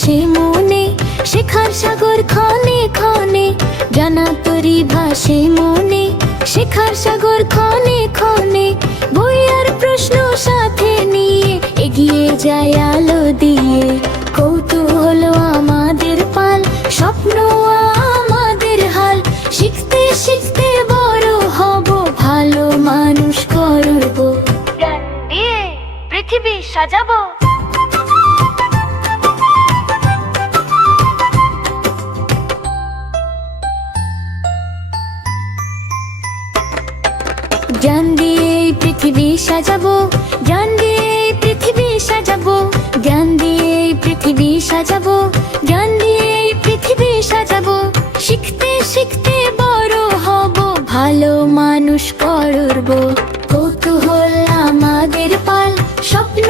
ভাসে মনে, শেখার সাগর ক্ষণে ক্ষণে। জানা তরি ভাসে মনে, শেখার সাগর ক্ষণে ক্ষণে। বই আর প্রশ্ন সাথে নিয়ে এগিয়ে যায় আলো দিয়ে। কৌতূহল আমাদের পাল, স্বপ্ন আমাদের হাল। শিখতে শিখতে বড় হব, ভালো মানুষ করব। জ্ঞান দিয়ে পৃথিবী সাজাবো। জ্ঞান দিয়ে পৃথিবী সাজাবো, জ্ঞান দিয়ে পৃথিবী সাজাবো। জ্ঞান দিয়ে পৃথিবী সাজাবো, জ্ঞান দিয়ে পৃথিবী সাজাবো। শিখতে শিখতে বড় হব, ভালো মানুষ করব। কৌতূহল আমাদের পাল, স্বপ্ন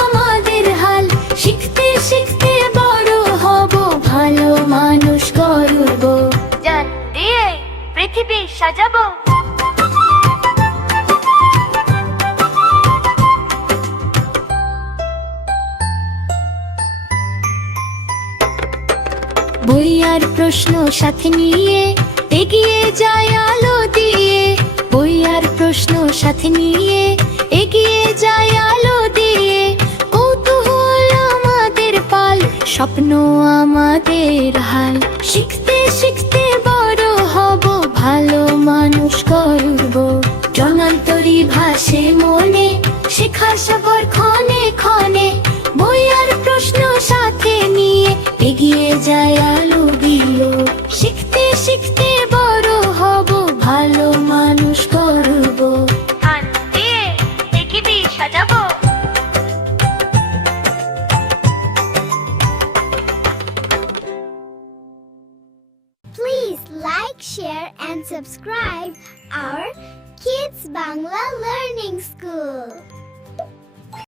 আমাদের হাল। শিখতে শিখতে বড় হব, ভালো মানুষ করব। জ্ঞান দিয়ে পৃথিবী সাজাবো। বই আর প্রশ্ন সাথে নিয়ে এগিয়ে যায় আলো দিয়ে। বই আর প্রশ্ন সাথে নিয়ে এগিয়ে যায় আলো দিয়ে। কৌতূহল আমাদের পাল, স্বপ্ন আমাদের হাল। শিখতে শিখতে বড় হব, ভালো মানুষ করব। জনান্তরি ভাসে মনে, শেখার সাগর ক্ষণে ক্ষণে। বই আর প্রশ্ন সাথে নিয়ে এগিয়ে যায় আলো দিয়ে। শিখতে শিখতে বড় হব, ভালো মানুষ করব। জ্ঞান দিয়ে পৃথিবী সাজাবো। Please like, share and subscribe our Kids Bangla Learning School.